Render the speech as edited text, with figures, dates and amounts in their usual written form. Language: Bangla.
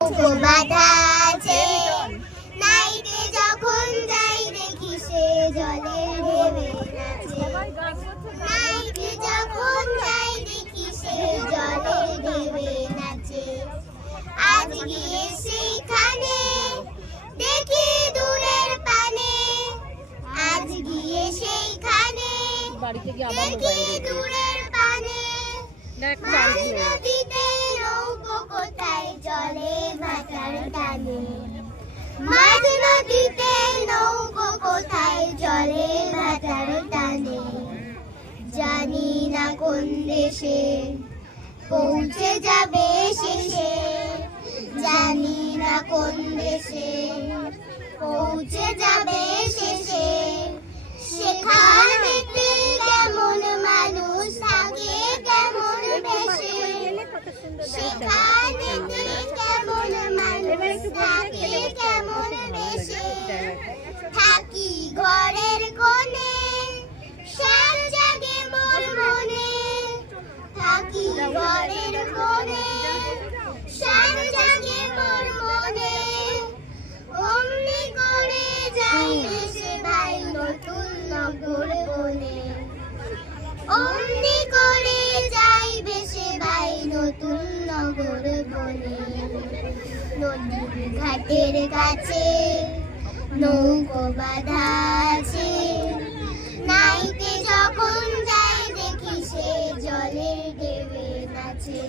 বাধা আছে নাইতে যখন যাই দেখি সে জলের ঢেউয়ে নাচে। নাইতে যখন যাই দেখি সে জলের ঢেউয়ে নাচে। আজ গিয়ে সেইখানে দেখি দূরের পানে। আজ গিয়ে সেইখানে দেখি দূরের পানে। মাঝ নদীতে নৌকো কোথায় চলে ভাটার টানে। মাঝ নদীতে নৌকো কোথায় চলে ভাটার টানে। জানি না কোন দেশে পৌঁছে যাবে শেষে। জানি না কোন দেশে পৌঁছে যাবে শেষে। সেখানেতে কেমন মানুষ থাকে কেমন বেশে। সেখানেতে কেমন মানুষ থাকে কেমন বেশে। থাকি ঘরের কোণে সার জাগে মোর মনে। থাকি ঘরের কোণে সার জাগে মোর মনে। অমনি করে যাই ভেসে ভাই নতুন নগর বনে। অমনি করে যাই ভেসে ভাই নতুন নগর বনে। নদীর ঘাটের কাছে নৌকো বাঁধা আছে। নাইতে যখন যাই দেখি সে জলের ঢেউয়ে নাচে।